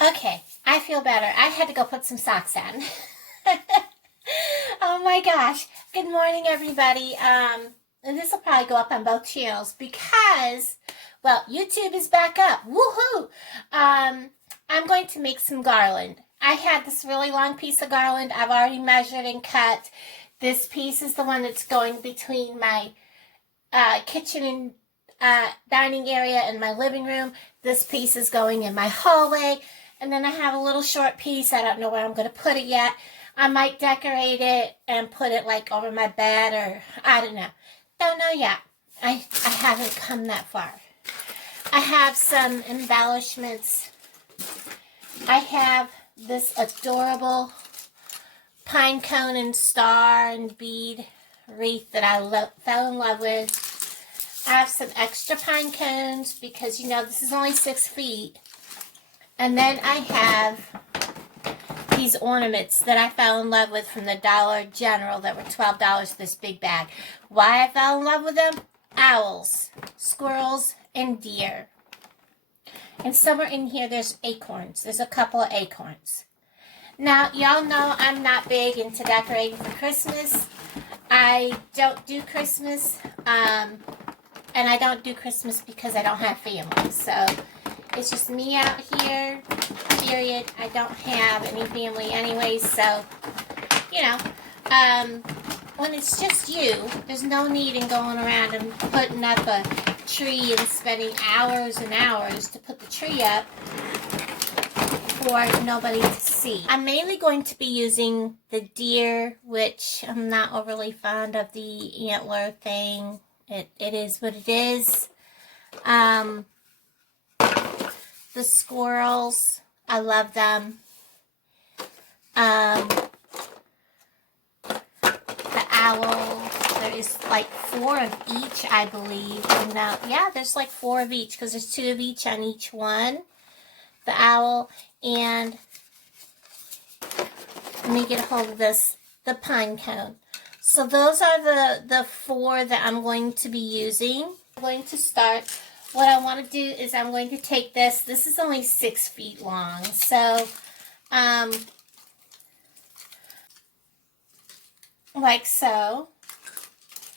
Okay, I feel better. I had to go put some socks on. Oh my gosh. Good morning, everybody. And this will probably go up on both channels because, well, YouTube is back up. Woohoo! I'm going to make some garland. I had this really long piece of garland. I've already measured and cut. This piece is the one that's going between my kitchen and dining area and my living room. This piece is going in my hallway. And then I have a little short piece. I don't know where I'm going to put it yet. I might decorate it and put it like over my bed, or I don't know. Don't know yet. I haven't come that far. I have some embellishments. I have this adorable pine cone and star and bead wreath that I fell in love with. I have some extra pine cones because, you know, this is only 6 feet. And then I have these ornaments that I fell in love with from the Dollar General that were $12 this big bag. Why I fell in love with them? Owls, squirrels, and deer. And somewhere in here there's acorns. There's a couple of acorns. Now, y'all know I'm not big into decorating for Christmas. I don't do Christmas. And I don't do Christmas because I don't have family. So it's just me out here, period. I don't have any family anyway, so, you know, when it's just you, there's no need in going around and putting up a tree and spending hours and hours to put the tree up for nobody to see. I'm mainly going to be using the deer, which I'm not overly fond of the antler thing. It is what it is. The squirrels, I love them. The owl, there is like 4 of each, I believe. And yeah, there's like 4 of each because there's 2 of each on each one. The owl, and let me get a hold of this, the pine cone. So those are the 4 that I'm going to be using. I'm going to start. What I want to do is I'm going to take this. This is only 6 feet long. So, like so.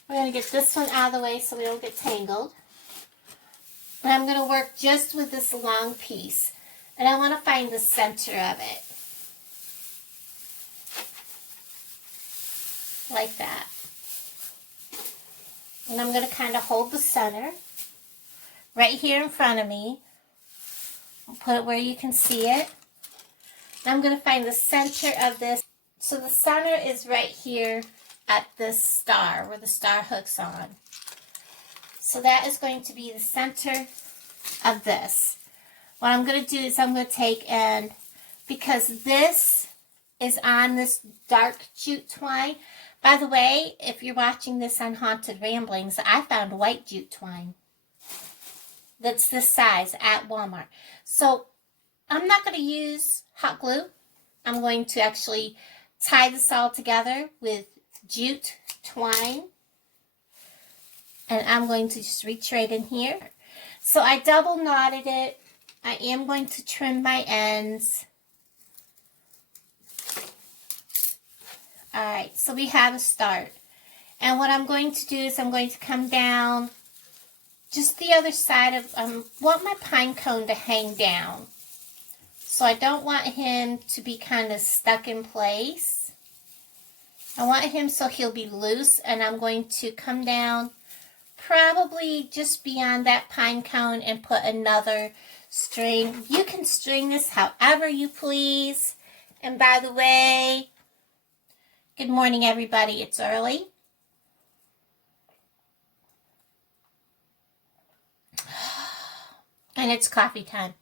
We're going to get this one out of the way so we don't get tangled. And I'm going to work just with this long piece. And I want to find the center of it. Like that. And I'm going to kind of hold the center right here in front of me. I'll put it where you can see it. And I'm going to find the center of this. So the center is right here at this star, where the star hooks on. So that is going to be the center of this. What I'm going to do is I'm going to take, and because this is on this dark jute twine. By the way, if you're watching this on Haunted Ramblings, I found white jute twine that's this size at Walmart. So I'm not going to use hot glue. I'm going to actually tie this all together with jute twine. And I'm going to just reach right in here. So I double knotted it. I am going to trim my ends. Alright, so we have a start. And what I'm going to do is I'm going to come down just the other side of, want my pine cone to hang down. So I don't want him to be kind of stuck in place. I want him so he'll be loose, and I'm going to come down probably just beyond that pine cone and put another string. You can string this however you please. And by the way, good morning everybody, it's early. And it's coffee time.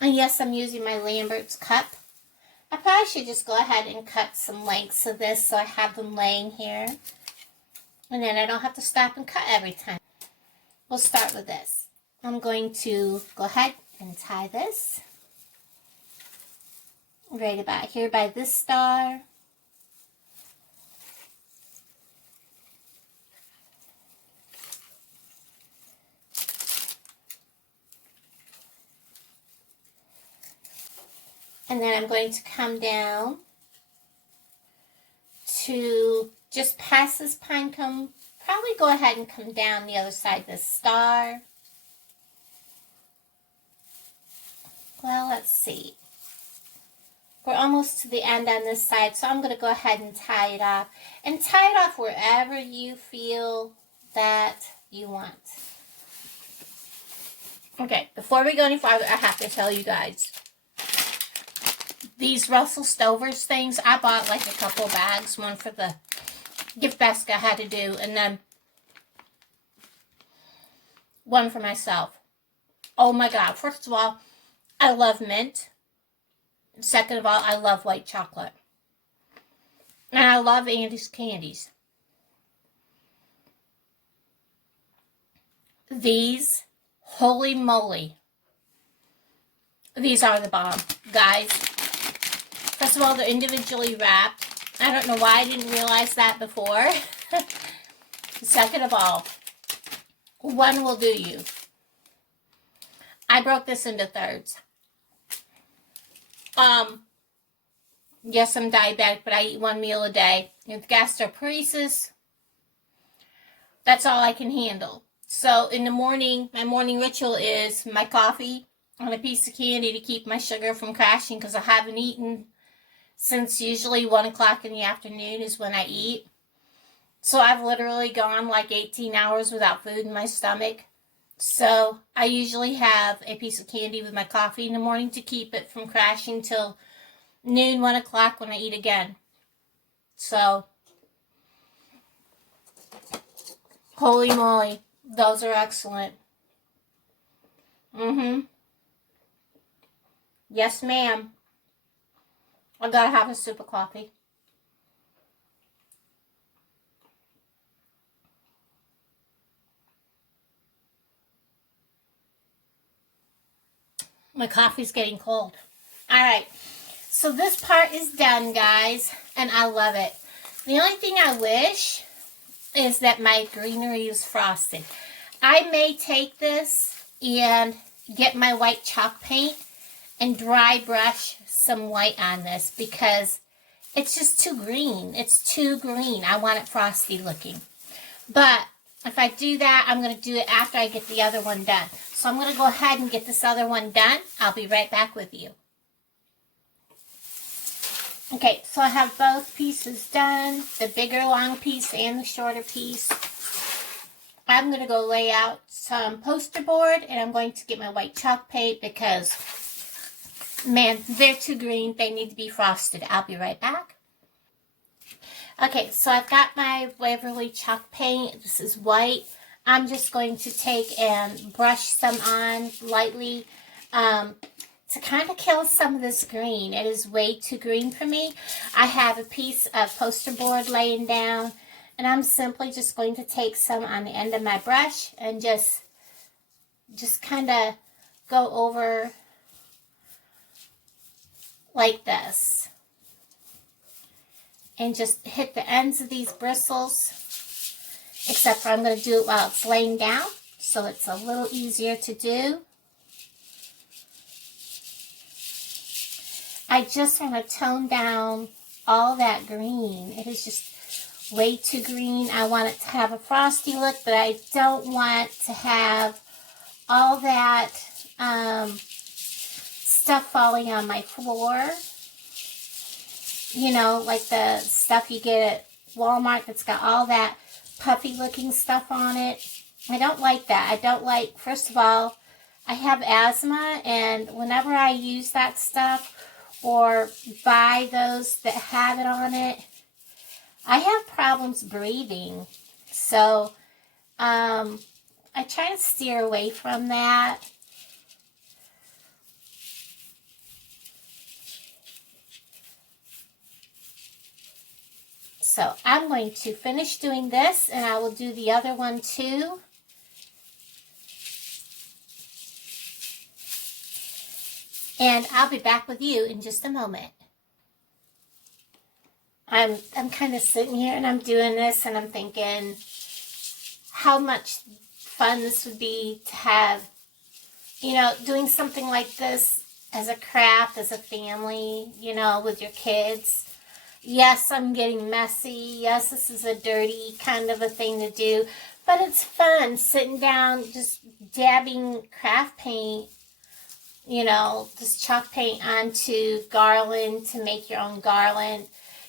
And yes, I'm using my Lambert's cup. I probably should just go ahead and cut some lengths of this so I have them laying here. And then I don't have to stop and cut every time. We'll start with this. I'm going to go ahead and tie this. Right about here by this star. And then I'm going to come down to just past this pine cone. Probably go ahead and come down the other side of this star. Well, let's see. We're almost to the end on this side, so I'm going to go ahead and tie it off. And tie it off wherever you feel that you want. Okay, before we go any farther, I have to tell you guys. These Russell Stover's things, I bought like a couple bags. One for the gift basket I had to do, and then one for myself. Oh my God. First of all, I love mint. Second of all, I love white chocolate. And I love Andy's candies. These, holy moly. These are the bomb, guys. First of all, they're individually wrapped. I don't know why I didn't realize that before. Second of all, one will do you. I broke this into thirds. Yes, I'm diabetic, but I eat one meal a day. With gastroparesis, that's all I can handle. So in the morning, my morning ritual is my coffee and a piece of candy to keep my sugar from crashing, because I haven't eaten since usually 1 o'clock in the afternoon is when I eat. So I've literally gone like 18 hours without food in my stomach. So I usually have a piece of candy with my coffee in the morning to keep it from crashing till noon, 1 o'clock when I eat again. So, holy moly, those are excellent. Yes, ma'am. I gotta have a sip of coffee. My coffee's getting cold. Alright, so this part is done, guys, and I love it. The only thing I wish is that my greenery is frosted. I may take this and get my white chalk paint and dry brush some white on this, because it's just too green. It's too green. I want it frosty looking. But if I do that, I'm going to do it after I get the other one done. So I'm going to go ahead and get this other one done. I'll be right back with you. Okay, so I have both pieces done, the bigger long piece and the shorter piece. I'm going to go lay out some poster board, and I'm going to get my white chalk paint because, man, they're too green. They need to be frosted. I'll be right back. Okay, so I've got my Waverly chalk paint. This is white. I'm just going to take and brush some on lightly to kind of kill some of this green. It is way too green for me. I have a piece of poster board laying down, and I'm simply just going to take some on the end of my brush and just kind of go over like this. And just hit the ends of these bristles, except for I'm going to do it while it's laying down, so it's a little easier to do. I just want to tone down all that green. It is just way too green. I want it to have a frosty look, but I don't want to have all that stuff falling on my floor. You know, like the stuff you get at Walmart that's got all that puffy looking stuff on it. I don't like that. I don't like, first of all, I have asthma, and whenever I use that stuff or buy those that have it on it, I have problems breathing. So, I try to steer away from that. So I'm going to finish doing this, and I will do the other one too. And I'll be back with you in just a moment. I'm kind of sitting here and I'm doing this, and I'm thinking how much fun this would be to have, you know, doing something like this as a craft, as a family, you know, with your kids. Yes, I'm getting messy. Yes, this is a dirty kind of a thing to do. But it's fun sitting down, just dabbing craft paint, you know, just chalk paint onto Garland to make your own garland.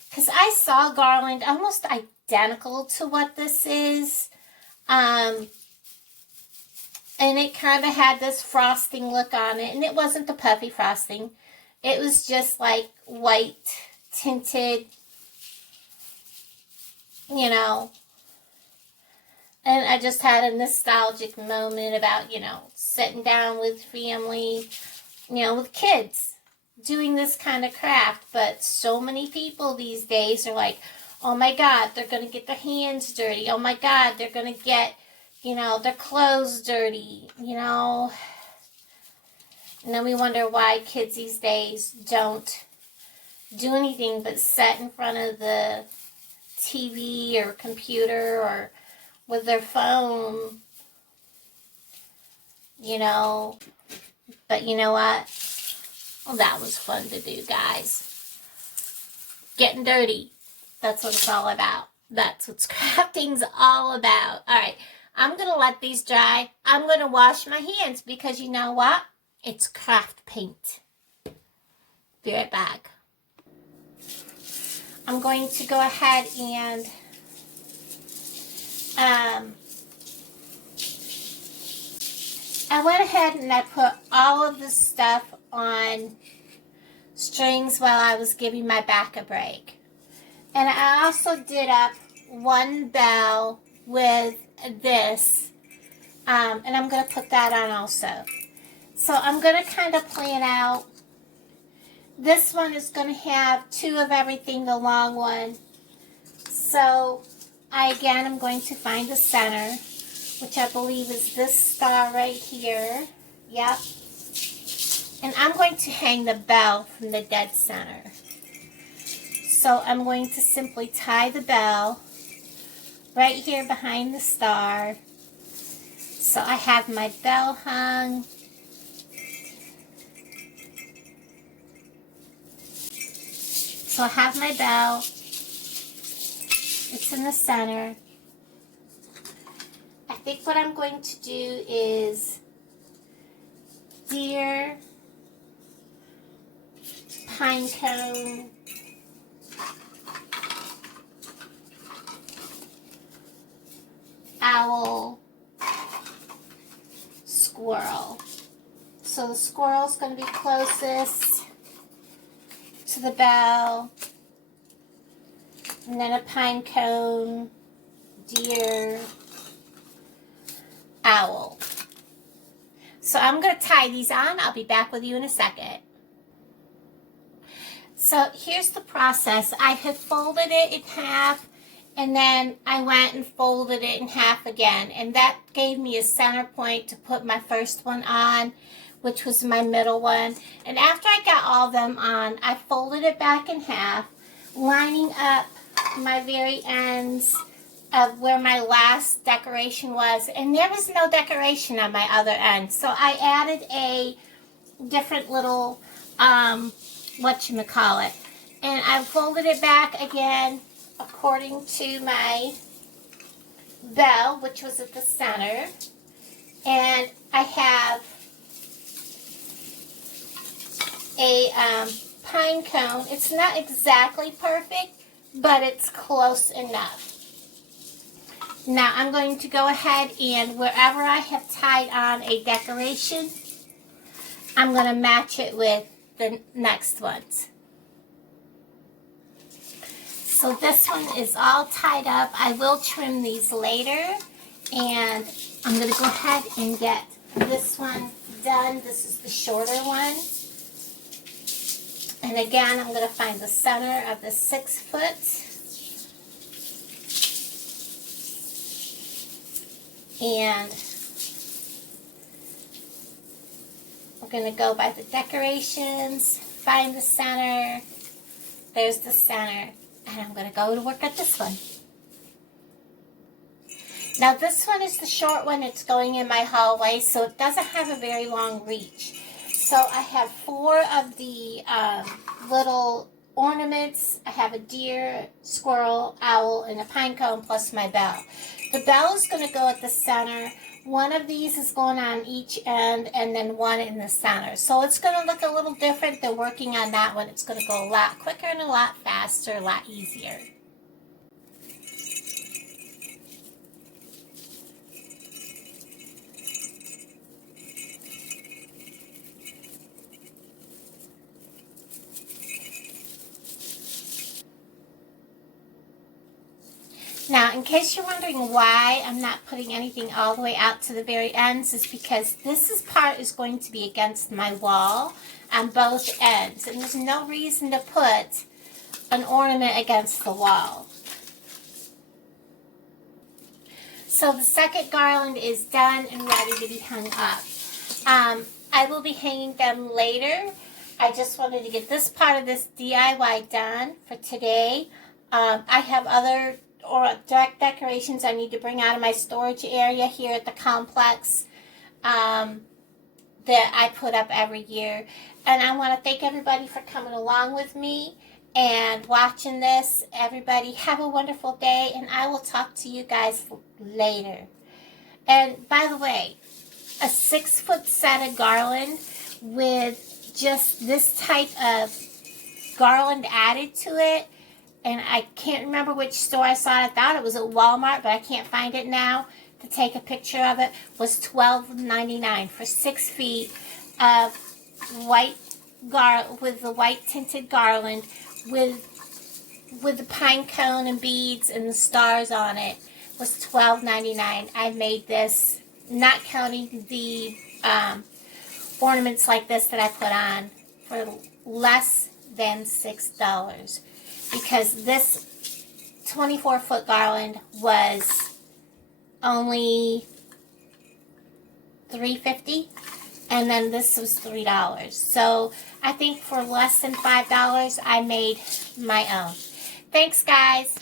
Because I saw Garland almost identical to what this is. And it kind of had this frosting look on it. And it wasn't the puffy frosting. It was just like white tinted, you know. And I just had a nostalgic moment about, you know, sitting down with family, you know, with kids, doing this kind of craft. But so many people these days are like, oh my God, they're going to get their hands dirty. Oh my God, they're going to get, you know, their clothes dirty, you know. And then we wonder why kids these days don't do anything but sit in front of the TV or computer or with their phone, you know. But you know what? Well, that was fun to do, guys. Getting dirty. That's what it's all about. That's what crafting's all about. All right, I'm going to let these dry. I'm going to wash my hands because you know what? It's craft paint. Be right back. I'm going to go ahead and I went ahead and I put all of this stuff on strings while I was giving my back a break. And I also did up one bell with this. And I'm going to put that on also. So I'm going to kind of plan out. This one is going to have two of everything, the long one. So again, I'm going to find the center, which I believe is this star right here. Yep. And I'm going to hang the bell from the dead center. So I'm going to simply tie the bell right here behind the star. So I have my bell hung. So I have my bell. It's in the center. I think what I'm going to do is deer, pine cone, owl, squirrel. So the squirrel's going to be closest to the bell, and then a pine cone, deer, owl. So I'm going to tie these on. I'll be back with you in a second. So here's the process. I had folded it in half, and then I went and folded it in half again, and that gave me a center point to put my first one on, which was my middle one. And after I got all of them on, I folded it back in half, lining up my very ends of where my last decoration was, and there was no decoration on my other end. So I added a different little, whatchamacallit, and I folded it back again according to my bell, which was at the center. And I have a pine cone. It's not exactly perfect, but it's close enough. Now I'm going to go ahead and wherever I have tied on a decoration, I'm going to match it with the next ones. So this one is all tied up. I will trim these later, and I'm going to go ahead and get this one done. This is the shorter one. And again, I'm going to find the center of the 6 foot. And we're going to go by the decorations, find the center. There's the center. And I'm going to go to work at this one. Now this one is the short one. It's going in my hallway, so it doesn't have a very long reach. So I have 4 of the little ornaments. I have a deer, squirrel, owl, and a pine cone plus my bell. The bell is going to go at the center. One of these is going on each end and then one in the center. So it's going to look a little different than working on that one. It's going to go a lot quicker and a lot faster, a lot easier. Now, in case you're wondering why I'm not putting anything all the way out to the very ends, is because this part is going to be against my wall on both ends. And there's no reason to put an ornament against the wall. So the second garland is done and ready to be hung up. I will be hanging them later. I just wanted to get this part of this DIY done for today. I have other direct decorations I need to bring out of my storage area here at the complex that I put up every year. And I want to thank everybody for coming along with me and watching this. Everybody have a wonderful day, and I will talk to you guys later. And by the way, a 6-foot set of garland with just this type of garland added to it, and I can't remember which store I saw it. I thought it was at Walmart, but I can't find it now to take a picture of it, was $12.99 for 6 feet of white with the white tinted garland with the pine cone and beads and the stars on it. Was $12.99. I made this, not counting the ornaments like this that I put on, for less than $6. Because this 24-foot garland was only $3.50, and then this was $3. So I think for less than $5, I made my own. Thanks, guys.